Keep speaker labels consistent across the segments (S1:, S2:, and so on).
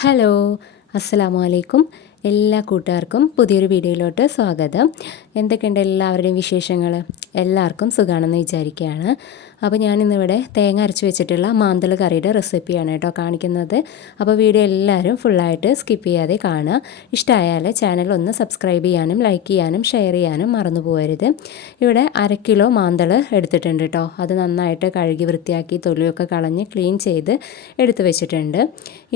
S1: Hello അസ്സലാമു അലൈക്കും. എല്ലാ കൂട്ടുകാർക്കും പുതിയൊരു വീഡിയോയിലോട്ട് സ്വാഗതം. എന്തൊക്കെയുണ്ട് എല്ലാവരുടെയും വിശേഷങ്ങൾ? എല്ലാവർക്കും സുഖമാണെന്ന് വിചാരിക്കുകയാണ്. അപ്പോൾ ഞാനിന്നിവിടെ തേങ്ങ അരച്ച് വെച്ചിട്ടുള്ള മാന്തൾ കറിയുടെ റെസിപ്പിയാണ് കേട്ടോ കാണിക്കുന്നത്. അപ്പോൾ വീഡിയോ എല്ലാവരും ഫുള്ളായിട്ട് സ്കിപ്പ് ചെയ്യാതെ കാണുക. ഇഷ്ടമായാൽ ചാനൽ ഒന്ന് സബ്സ്ക്രൈബ് ചെയ്യാനും ലൈക്ക് ചെയ്യാനും ഷെയർ ചെയ്യാനും മറന്നു പോകരുത്. ഇവിടെ അര കിലോ മാന്തൾ എടുത്തിട്ടുണ്ട് കേട്ടോ. അത് നന്നായിട്ട് കഴുകി വൃത്തിയാക്കി തൊലിയൊക്കെ കളഞ്ഞ് ക്ലീൻ ചെയ്ത് എടുത്തു വെച്ചിട്ടുണ്ട്.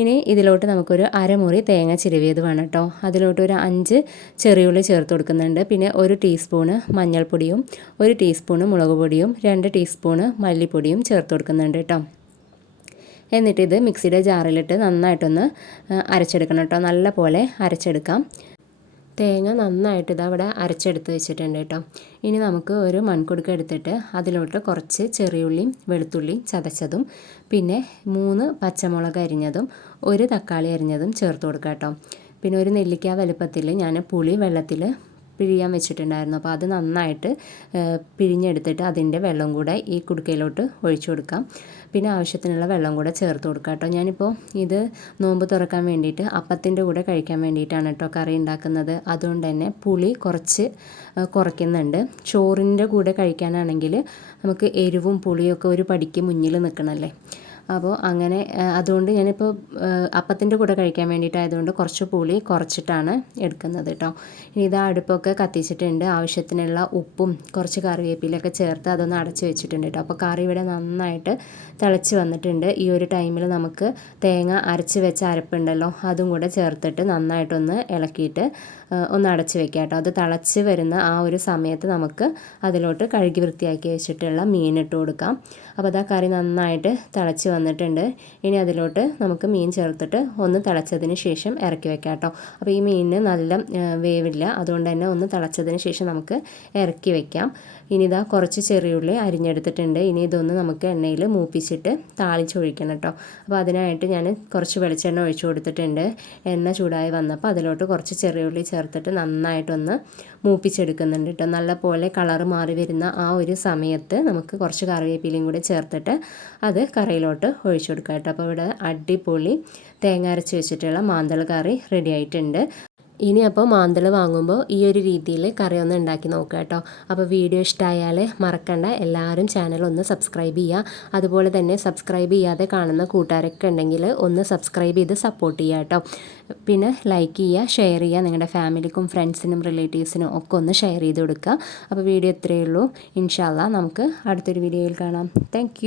S1: ഇനി ഇതിലോട്ട് നമുക്കൊരു അരമുറി തേങ്ങ ചിരവിയത് വേണം കേട്ടോ. അതിലോട്ട് ഒരു അഞ്ച് ചെറിയുള്ളി ചേർത്ത് കൊടുക്കുന്നുണ്ട്. പിന്നെ ഒരു ടീസ്പൂണ് മഞ്ഞൾപ്പൊടിയും ഒരു ടീസ്പൂണ് മുളക് പൊടിയും രണ്ട് ടീസ്പൂണ് മല്ലിപ്പൊടിയും ചേർത്ത് കൊടുക്കുന്നുണ്ട് കേട്ടോ. എന്നിട്ട് ഇത് മിക്സിയുടെ ജാറിലിട്ട് നന്നായിട്ടൊന്ന് അരച്ചെടുക്കണം കേട്ടോ. നല്ല പോലെ അരച്ചെടുക്കാം. തേങ്ങ നന്നായിട്ട് ഇത് അവിടെ അരച്ചെടുത്ത് വെച്ചിട്ടുണ്ട് കേട്ടോ. ഇനി നമുക്ക് ഒരു മൺകുടുക്ക എടുത്തിട്ട് അതിലോട്ട് കുറച്ച് ചെറിയുള്ളിയും വെളുത്തുള്ളിയും ചതച്ചതും പിന്നെ മൂന്ന് പച്ചമുളക് അരിഞ്ഞതും ഒരു തക്കാളി അരിഞ്ഞതും ചേർത്ത് കൊടുക്കാം കേട്ടോ. പിന്നെ ഒരു നെല്ലിക്ക വലുപ്പത്തിൽ ഞാൻ പുളി വെള്ളത്തിൽ പിഴിയാൻ വെച്ചിട്ടുണ്ടായിരുന്നു. അപ്പോൾ അത് നന്നായിട്ട് പിഴിഞ്ഞെടുത്തിട്ട് അതിന്റെ വെള്ളം കൂടെ ഈ കുടുക്കയിലോട്ട് ഒഴിച്ചു കൊടുക്കാം. പിന്നെ ആവശ്യത്തിനുള്ള വെള്ളം കൂടെ ചേർത്ത് കൊടുക്കാം കേട്ടോ. ഞാനിപ്പോൾ ഇത് നോമ്പ് തുറക്കാൻ വേണ്ടിയിട്ട് അപ്പത്തിന്റെ കൂടെ കഴിക്കാൻ വേണ്ടിയിട്ടാണ് കേട്ടോ കറി ഉണ്ടാക്കുന്നത്. അതുകൊണ്ട് തന്നെ പുളി കുറച്ച് കുറയ്ക്കുന്നുണ്ട്. ചോറിന്റെ കൂടെ കഴിക്കാനാണെങ്കിൽ നമുക്ക് എരിവും പുളിയൊക്കെ ഒരു പടിക്ക് മുന്നിൽ നിൽക്കണമല്ലേ അപ്പോൾ അങ്ങനെ അതുകൊണ്ട് ഞാനിപ്പോൾ അപ്പത്തിന്റെ കൂടെ കഴിക്കാൻ വേണ്ടിയിട്ടായതുകൊണ്ട് കുറച്ച് പുളി കുറച്ചിട്ടാണ് എടുക്കുന്നത് കേട്ടോ. ഇനി ഇത് അടുപ്പൊക്കെ കത്തിച്ചിട്ടുണ്ട്. ആവശ്യത്തിനുള്ള ഉപ്പും കുറച്ച് കറിവേപ്പിലൊക്കെ ചേർത്ത് അതൊന്ന് അടച്ച് വെച്ചിട്ടുണ്ട് കേട്ടോ. അപ്പോൾ കറി ഇവിടെ നന്നായിട്ട് തിളച്ച് വന്നിട്ടുണ്ട്. ഈ ഒരു ടൈമിൽ നമുക്ക് തേങ്ങ അരച്ച് വെച്ച അരപ്പുണ്ടല്ലോ അതും കൂടെ ചേർത്തിട്ട് നന്നായിട്ടൊന്ന് ഇളക്കിയിട്ട് ഒന്ന് അടച്ച് വെക്കാം കേട്ടോ. അത് തിളച്ച് വരുന്ന ആ ഒരു സമയത്ത് നമുക്ക് അതിലോട്ട് കഴുകി വൃത്തിയാക്കി വെച്ചിട്ടുള്ള മീൻ ഇട്ട് കൊടുക്കാം. അപ്പോൾ അതാ കറി നന്നായിട്ട് തിളച്ച് വന്നിട്ടുണ്ട്. ഇനി അതിലോട്ട് നമുക്ക് മീൻ ചേർത്തിട്ട് ഒന്ന് തിളച്ചതിന് ശേഷം ഇറക്കി വെക്കാം കേട്ടോ. അപ്പോൾ ഈ മീനിന് നല്ല വേവില്ല. അതുകൊണ്ട് തന്നെ ഒന്ന് തിളച്ചതിന് ശേഷം നമുക്ക് ഇറക്കി വെക്കാം. ഇനി ഇതാ കുറച്ച് ചെറിയുള്ളി അരിഞ്ഞെടുത്തിട്ടുണ്ട്. ഇനി ഇതൊന്ന് നമുക്ക് എണ്ണയിൽ മൂപ്പിച്ചിട്ട് താളിച്ചൊഴിക്കണം കേട്ടോ. അപ്പോൾ അതിനായിട്ട് ഞാൻ കുറച്ച് വെളിച്ചെണ്ണ ഒഴിച്ചു കൊടുത്തിട്ടുണ്ട്. എണ്ണ ചൂടായി വന്നപ്പോൾ അതിലോട്ട് കുറച്ച് ചെറിയുള്ളി ചേർത്തിട്ട് നന്നായിട്ടൊന്ന് മൂപ്പിച്ചെടുക്കുന്നുണ്ട് കേട്ടോ. നല്ല പോലെ കളർ മാറി വരുന്ന ആ ഒരു സമയത്ത് നമുക്ക് കുറച്ച് കറിവേപ്പിലയും കൂടി ചേർത്തിട്ട് അത് കറിയിലോട്ട് ഒഴിച്ചു കൊടുക്കുക കേട്ടോ. അപ്പോൾ ഇവിടെ അടിപൊളി തേങ്ങ അരച്ച് വെച്ചിട്ടുള്ള മാന്തൾ കറി റെഡി ആയിട്ടുണ്ട്. ഇനി അപ്പോൾ മാന്തൾ വാങ്ങുമ്പോൾ ഈ ഒരു രീതിയിൽ കറി ഒന്ന് ഉണ്ടാക്കി നോക്കുക കേട്ടോ. അപ്പോൾ വീഡിയോ ഇഷ്ടമായാൽ മറക്കണ്ട. എല്ലാവരും ചാനൽ ഒന്ന് സബ്സ്ക്രൈബ് ചെയ്യുക. അതുപോലെ തന്നെ സബ്സ്ക്രൈബ് ചെയ്യാതെ കാണുന്ന കൂട്ടുകാരൊക്കെ ഉണ്ടെങ്കിൽ ഒന്ന് സബ്സ്ക്രൈബ് ചെയ്ത് സപ്പോർട്ട് ചെയ്യുക കേട്ടോ. പിന്നെ ലൈക്ക് ചെയ്യുക ഷെയർ ചെയ്യുക. നിങ്ങളുടെ ഫാമിലിക്കും ഫ്രണ്ട്സിനും റിലേറ്റീവ്സിനും ഒക്കെ ഒന്ന് ഷെയർ ചെയ്ത് കൊടുക്കുക. അപ്പോൾ വീഡിയോ ഇത്രയേ ഉള്ളൂ. ഇൻഷാല്ല നമുക്ക് അടുത്തൊരു വീഡിയോയിൽ കാണാം. താങ്ക്